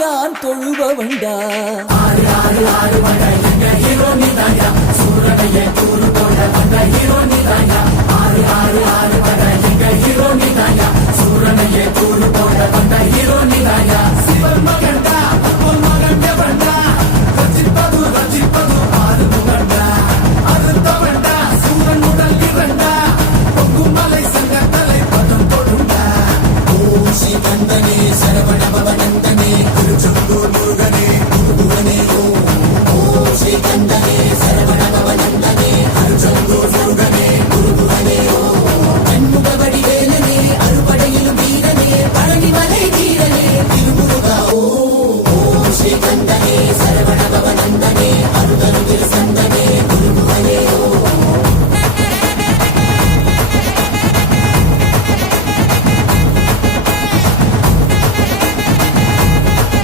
நான் தொழுபவண்டா ஆறு ஆறு ஆறு வந்த எங்க ஹீரோ நீதாயா சூரனையே கூறு போட வந்த ஹீரோ நீதாயா ஆறு ஆறு ஆறு வந்த எங்க ஹீரோ நீதாயா சூரனையே கூறு போட வந்த ஹீரோ நீதாயா சிவன்